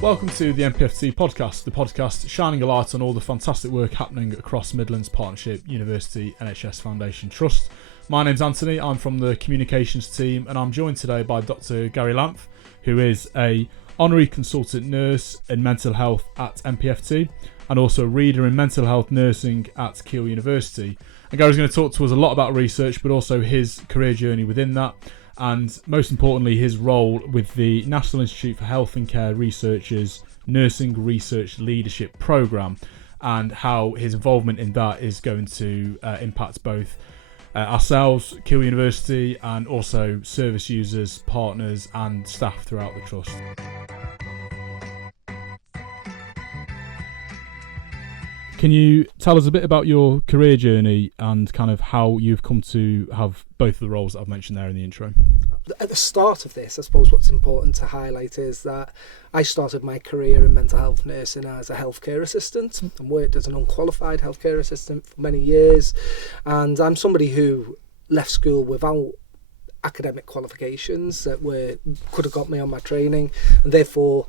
Welcome to the MPFT Podcast, the podcast shining a light on all the fantastic work happening across Midlands Partnership University NHS Foundation Trust. My name's Anthony, I'm from the communications team, and I'm joined today by Dr Gary Lamph, who is a Honorary Consultant Nurse in Mental Health at MPFT and also a Reader in Mental Health Nursing at Keele University. And Gary's going to talk to us a lot about research, but also his career journey within that, and most importantly his role with the National Institute for Health and Care Research's Nursing Research Leadership Programme, and how his involvement in that is going to impact both ourselves, Keele University, and also service users, partners and staff throughout the trust. Can you tell us a bit about your career journey and kind of how you've come to have both of the roles that I've mentioned there in the intro? At the start of this, I suppose what's important to highlight is that I started my career in mental health nursing as a healthcare assistant and worked as an unqualified healthcare assistant for many years. And I'm somebody who left school without academic qualifications that could have got me on my training, and therefore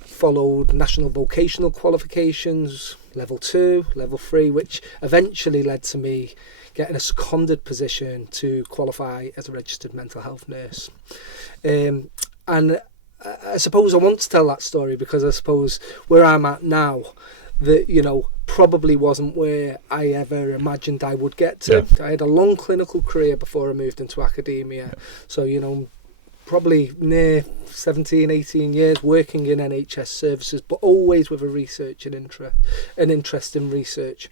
followed national vocational qualifications, level 2, level 3, which eventually led to me getting a seconded position to qualify as a registered mental health nurse. And I suppose I want to tell that story because I suppose where I'm at now, that, probably wasn't where I ever imagined I would get to. Yeah. I had a long clinical career before I moved into academia. Yeah. So, probably near 17, 18 years working in NHS services, but always with an interest in research.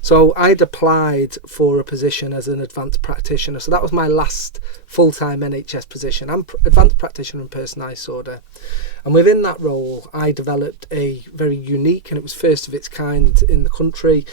So I'd applied for a position as an advanced practitioner. So that was my last full-time NHS position. I'm advanced practitioner in personalised disorder. And within that role, I developed a very unique, and it was first of its kind in the country,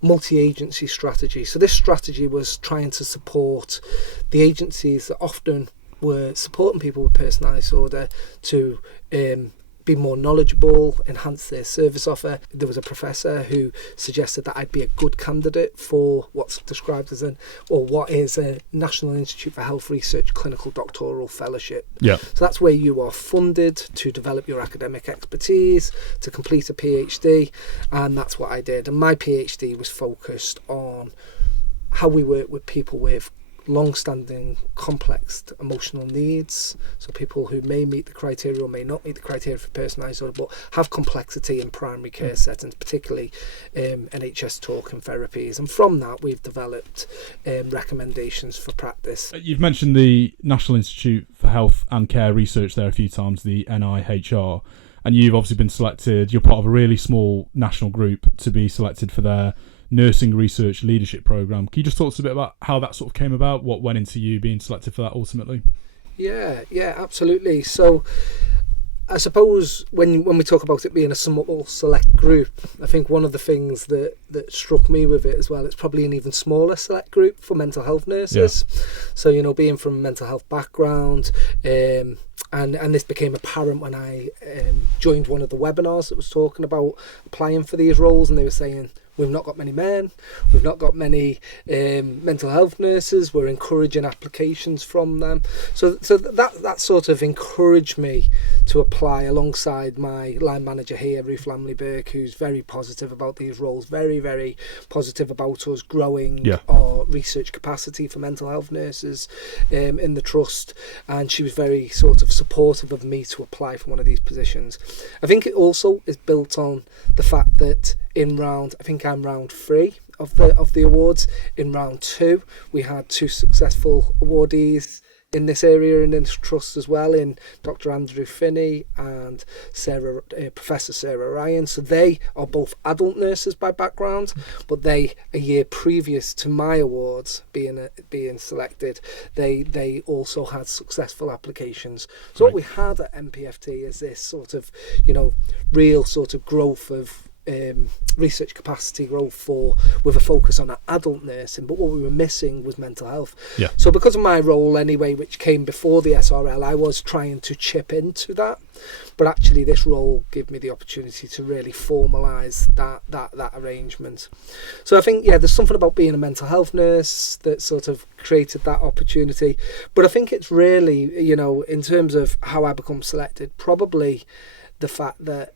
multi-agency strategy. So this strategy was trying to support the agencies that often were supporting people with personalised disorder to be more knowledgeable, enhance their service offer. There was a professor who suggested that I'd be a good candidate for what's described as what is a National Institute for Health Research Clinical Doctoral Fellowship. Yeah. So that's where you are funded to develop your academic expertise, to complete a PhD, and that's what I did. And my PhD was focused on how we work with people with long-standing complex emotional needs, so people who may meet the criteria or may not meet the criteria for personalised disorder but have complexity in primary care settings, particularly NHS talk and therapies. And from that we've developed recommendations for practice. You've mentioned the National Institute for Health and Care Research there a few times, the NIHR, and you've obviously been selected, you're part of a really small national group to be selected for their Nursing Research Leadership Programme. Can you just talk to us a bit about how that sort of came about, what went into you being selected for that ultimately? Yeah, absolutely. So I suppose when we talk about it being a somewhat select group, I think one of the things that struck me with it as well, it's probably an even smaller select group for mental health nurses. Yeah. So, being from a mental health background, and this became apparent when I joined one of the webinars that was talking about applying for these roles, and they were saying, we've not got many men, we've not got many mental health nurses, we're encouraging applications from them. So that sort of encouraged me to apply alongside my line manager here, Ruth Lamley-Burke, who's very positive about these roles, very, very positive about us growing our research capacity for mental health nurses in the trust. And she was very sort of supportive of me to apply for one of these positions. I think it also is built on the fact that in round 3 of the awards. In round 2, we had 2 successful awardees in this area and in this trust as well, in Dr Andrew Finney and Professor Sarah Ryan. So they are both adult nurses by background, but they, a year previous to my awards being selected, they also had successful applications. So What we had at MPFT is this sort of, real sort of growth of research capacity growth with a focus on adult nursing, but what we were missing was mental health. Yeah. So because of my role anyway, which came before the SRL, I was trying to chip into that, but actually this role gave me the opportunity to really formalise that arrangement. So I think there's something about being a mental health nurse that sort of created that opportunity, but I think it's really, in terms of how I become selected, probably the fact that,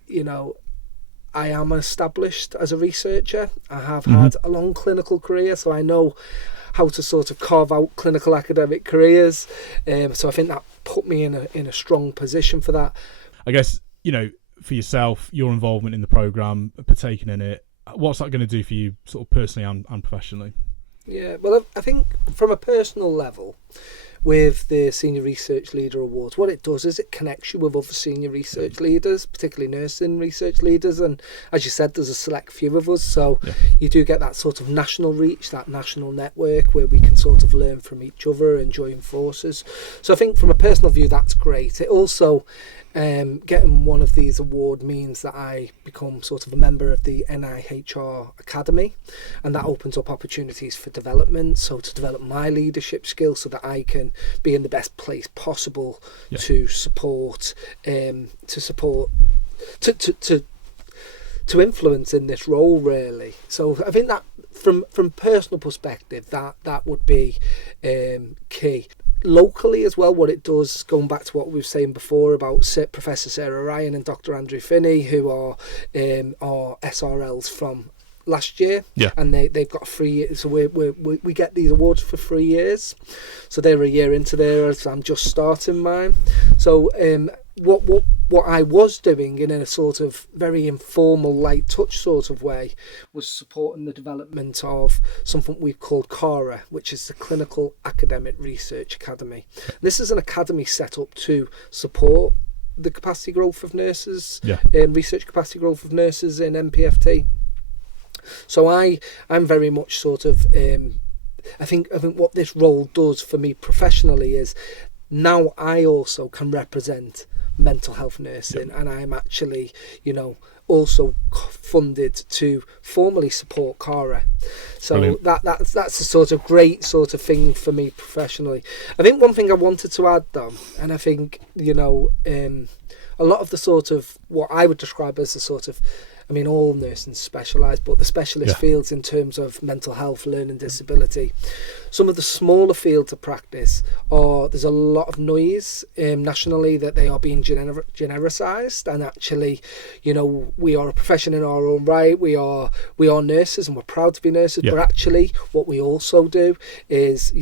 I am established as a researcher. I have had a long clinical career, so I know how to sort of carve out clinical academic careers. So I think that put me in a strong position for that. I guess, for yourself, your involvement in the programme, partaking in it, what's that going to do for you sort of personally and professionally? Yeah, well, I think from a personal level, with the Senior Research Leader Awards, what it does is it connects you with other senior research leaders, particularly nursing research leaders, and as you said, there's a select few of us, so you do get that sort of national reach, that national network where we can sort of learn from each other and join forces. So I think from a personal view, that's great. It also, getting one of these award means that I become sort of a member of the NIHR Academy, and that opens up opportunities for development, so to develop my leadership skills so that I can be in the best place possible to support to influence in this role, really. So I think that from personal perspective, that would be key. Locally as well, what it does, going back to what we were saying before about Professor Sarah Ryan and Dr Andrew Finney, who are SRLs from last year, and they've got 3 years, so we get these awards for 3 years, so they're a year into theirs. I'm just starting mine. So what I was doing in a sort of very informal, light touch sort of way was supporting the development of something we've called CARA, which is the Clinical Academic Research Academy. This is an academy set up to support the capacity growth of nurses, research capacity growth of nurses in MPFT. So I'm very much sort of I think what this role does for me professionally is now I also can represent mental health nursing, and I'm actually, also funded to formally support CARA. So that's a sort of great sort of thing for me professionally. I think one thing I wanted to add though, and I think, a lot of the sort of what I would describe as the sort of, all nursing specialise, but the specialist fields in terms of mental health, learning disability, some of the smaller fields of practice there's a lot of noise nationally that they are being genericized, and actually, we are a profession in our own right. We are nurses, and we're proud to be nurses. But actually, what we also do is,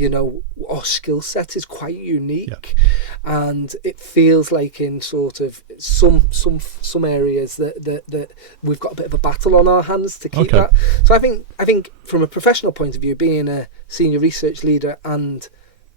our skill set is quite unique, and it feels like in sort of some areas that we've got a bit of a battle on our hands to keep that. So I think from a professional point of view, being a senior research leader and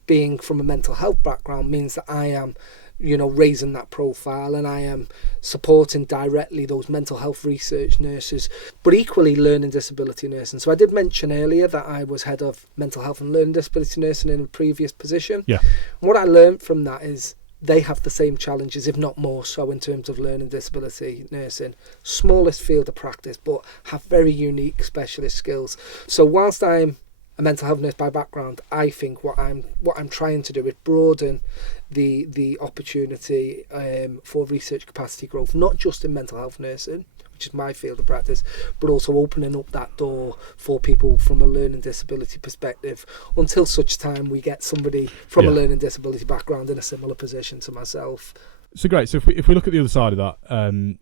being from a mental health background means that I am, raising that profile, and I am supporting directly those mental health research nurses, but equally learning disability nursing. So I did mention earlier that I was head of mental health and learning disability nursing in a previous position. And what I learned from that is they have the same challenges, if not more so, in terms of learning disability nursing. Smallest field of practice, but have very unique specialist skills. So whilst I'm a mental health nurse by background, I think what I'm trying to do is broaden the opportunity for research capacity growth, not just in mental health nursing, which is my field of practice, but also opening up that door for people from a learning disability perspective, until such time we get somebody from a learning disability background in a similar position to myself. So great. So if we look at the other side of that,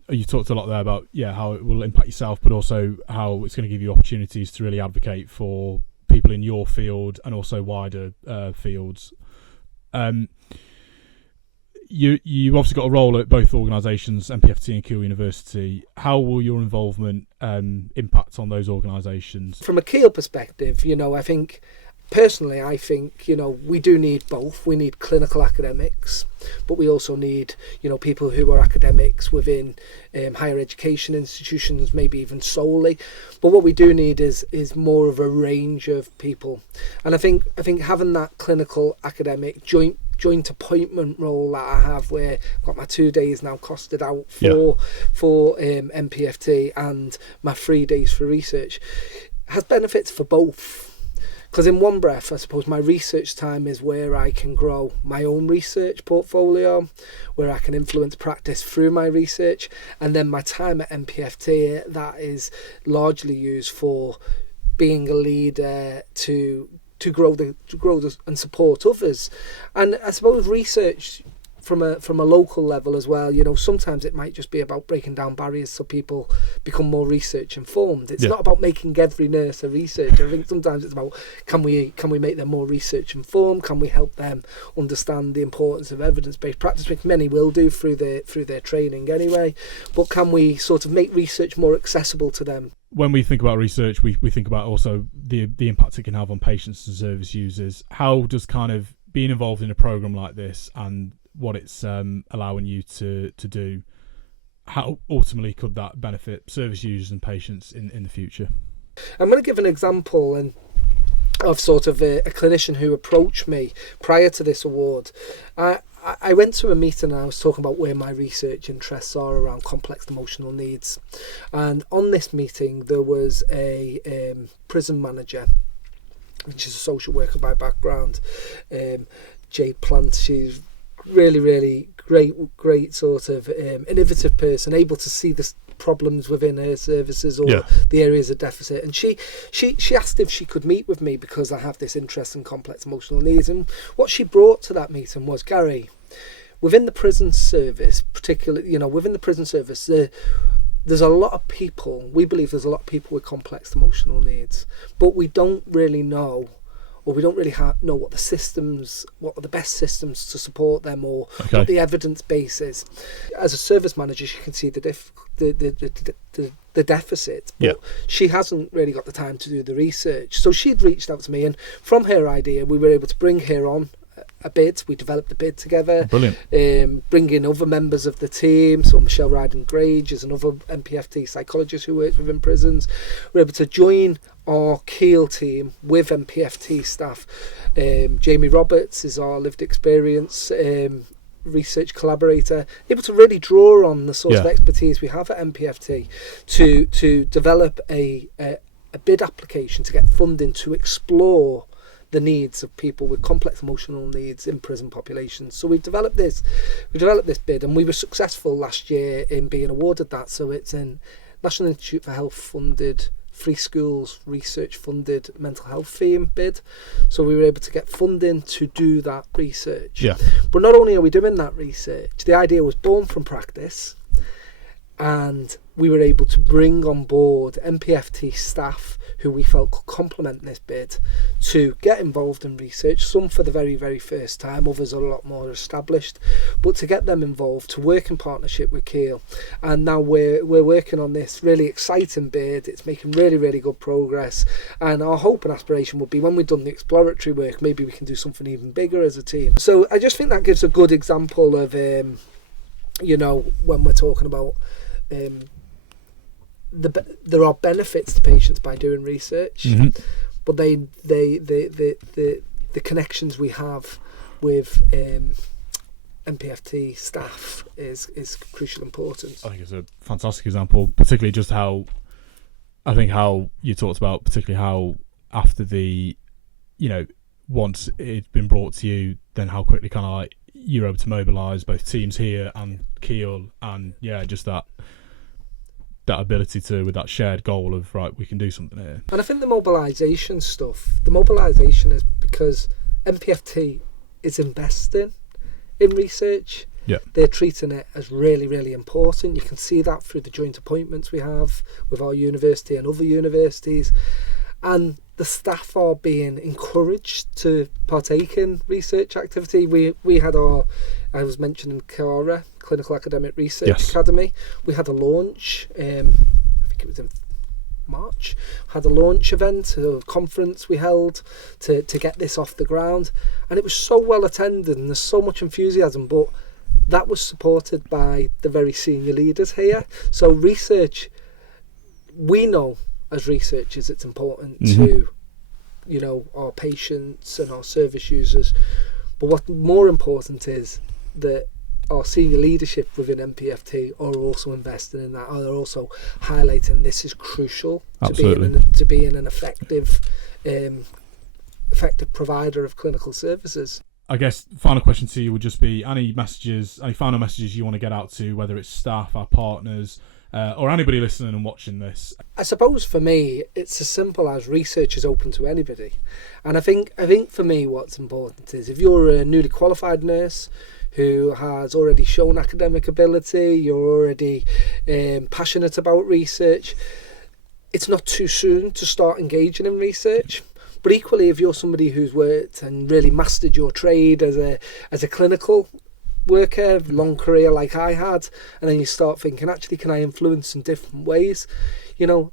you talked a lot there about how it will impact yourself, but also how it's going to give you opportunities to really advocate for people in your field and also wider fields. You obviously got a role at both organisations, MPFT and Keele University. How will your involvement impact on those organisations? From a Keele perspective, I think personally, we do need both. We need clinical academics, but we also need, people who are academics within higher education institutions, maybe even solely. But what we do need is more of a range of people. And I think having that clinical academic joint appointment role that I have, where I've got my 2 days now costed out for MPFT and my 3 days for research, has benefits for both. Because in one breath, I suppose my research time is where I can grow my own research portfolio, where I can influence practice through my research, and then my time at MPFT, that is largely used for being a leader to grow and support others. And I suppose research from a local level as well, you know, sometimes it might just be about breaking down barriers so people become more research informed. It's not about making every nurse a researcher. I think sometimes it's about can we make them more research informed? Can we help them understand the importance of evidence-based practice, which many will do through their training anyway, but can we sort of make research more accessible to them? When we think about research, we think about also the impact it can have on patients and service users. How does kind of being involved in a program like this and what it's allowing you to do, how ultimately could that benefit service users and patients in the future? I'm going to give an example of sort of a clinician who approached me prior to this award. I went to a meeting and I was talking about where my research interests are around complex emotional needs. And on this meeting, there was a prison manager, which is a social worker by background, Jay Plant. She's really great sort of innovative person, able to see the problems within her services or the areas of deficit. And she asked if she could meet with me because I have this interest in complex emotional needs. And what she brought to that meeting was, Gary, within the prison service, particularly, you know, within the prison service, there's a lot of people, we believe there's a lot of people with complex emotional needs, but we don't really know, or we don't really know what are the best systems to support them, or what the evidence base is. As a service manager, she can see the deficit, but she hasn't really got the time to do the research. So she'd reached out to me, and from her idea, we were able to bring her on a bid. We developed a bid together. Brilliant. Bring in other members of the team. So Michelle Ryden-Grage is another MPFT psychologist who works within prisons. We're able to join our Keele team with MPFT staff. Jamie Roberts is our lived experience research collaborator, able to really draw on the sort of expertise we have at MPFT to develop a bid application to get funding to explore the needs of people with complex emotional needs in prison populations. So we developed this bid, and we were successful last year in being awarded that. So it's in National Institute for Health funded, Free Schools research funded mental health theme bid. So we were able to get funding to do that research. But not only are we doing that research, the idea was born from practice, and we were able to bring on board MPFT staff who we felt could complement this bid to get involved in research, some for the very, very first time, others are a lot more established, but to get them involved, to work in partnership with Keele. And now we're working on this really exciting bid. It's making really, really good progress, and our hope and aspiration would be when we've done the exploratory work, maybe we can do something even bigger as a team. So I just think that gives a good example of, you know, when we're talking about there are benefits to patients by doing research, but the connections we have with MPFT staff is crucial importance. I think it's a fantastic example, particularly just how you talked about, particularly how after the, you know, once it's been brought to you, then how quickly kind of like you're able to mobilise both teams here and Keele, and just that ability to, with that shared goal of, right, we can do something here. And I think the mobilisation is because MPFT is investing in research. They're treating it as really, really important. You can see that through the joint appointments we have with our university and other universities. And the staff are being encouraged to partake in research activity. We had I was mentioning CARA, Clinical Academic Research Academy. We had a launch, I think it was in March, had a launch event, a conference we held to get this off the ground. And it was so well attended and there's so much enthusiasm, but that was supported by the very senior leaders here. So research, we know as researchers it's important to, you know, our patients and our service users, but what's more important is that our senior leadership within MPFT are also investing in that, are also highlighting this is crucial to being an effective provider of clinical services. I guess final question to you would just be any final messages you want to get out to, whether it's staff, our partners, or anybody listening and watching this. I suppose for me, it's as simple as research is open to anybody. And I think for me what's important is if you're a newly qualified nurse who has already shown academic ability, you're already passionate about research, it's not too soon to start engaging in research. But equally, if you're somebody who's worked and really mastered your trade as a clinical worker, long career like I had, and then you start thinking, actually, can I influence in different ways? You know,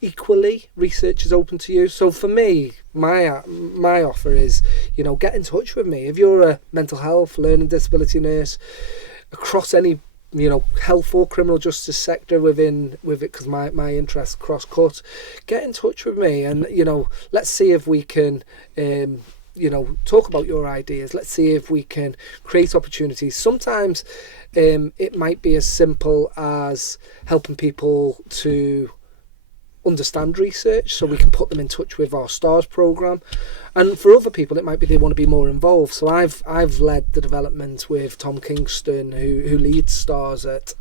equally, research is open to you. So for me, my offer is, you know, get in touch with me. If you're a mental health, learning disability nurse, across any, you know, health or criminal justice sector with it, because my interests cross-cut, get in touch with me, and, you know, let's see if we can you know, talk about your ideas. Let's see if we can create opportunities. Sometimes it might be as simple as helping people to understand research, so we can put them in touch with our STARS programme. And for other people, it might be they want to be more involved. So I've led the development with Tom Kingston, who leads STARS at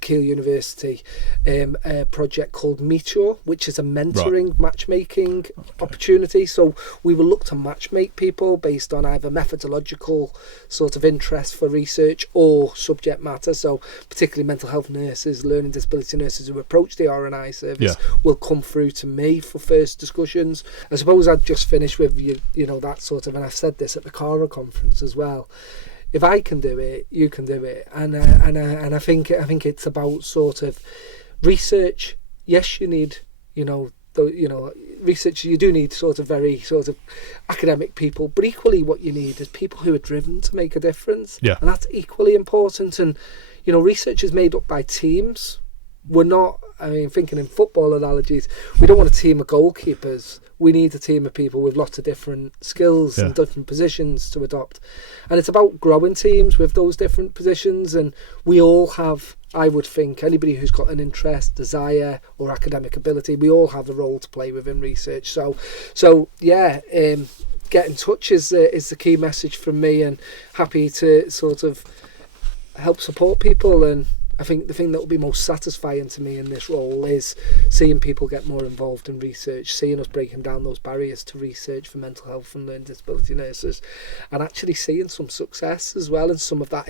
Keele University, a project called Meteor, which is a mentoring matchmaking opportunity. So we will look to matchmake people based on either methodological sort of interest for research or subject matter. So particularly mental health nurses, learning disability nurses who approach the RNI service will come through to me for first discussions. I suppose I'd just finish with you know, that sort of, and I've said this at the CARA conference as well, if I can do it, you can do it. And I think it's about sort of research. Yes, you need, you know, research. You do need sort of very sort of academic people, but equally, what you need is people who are driven to make a difference. Yeah. And that's equally important. And, you know, research is made up by teams. We're not, I mean, thinking in football analogies, we don't want a team of goalkeepers. We need a team of people with lots of different skills and different positions to adopt. And it's about growing teams with those different positions. And we all have, I would think, anybody who's got an interest, desire or academic ability, we all have a role to play within research. So yeah, get in touch is the key message from me, and happy to sort of help support people. And I think the thing that will be most satisfying to me in this role is seeing people get more involved in research, seeing us breaking down those barriers to research for mental health and learning disability nurses, and actually seeing some success as well in some of that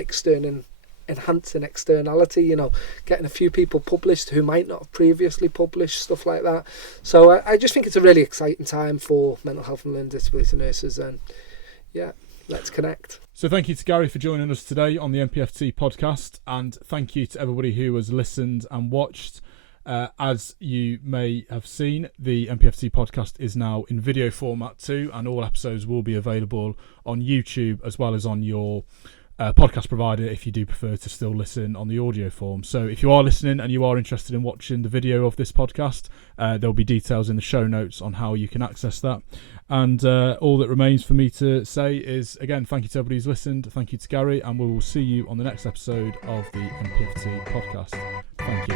enhancing externality, you know, getting a few people published who might not have previously published, stuff like that. So I just think it's a really exciting time for mental health and learning disability nurses, and yeah, let's connect. So thank you to Gary for joining us today on the MPFT podcast, and thank you to everybody who has listened and watched. As you may have seen, the MPFT podcast is now in video format too, and all episodes will be available on YouTube as well as on your podcast provider if you do prefer to still listen on the audio form. So if you are listening and you are interested in watching the video of this podcast, there'll be details in the show notes on how you can access that. And all that remains for me to say is, again, thank you to everybody who's listened, thank you to Gary, and we will see you on the next episode of the MPFT podcast. Thank you.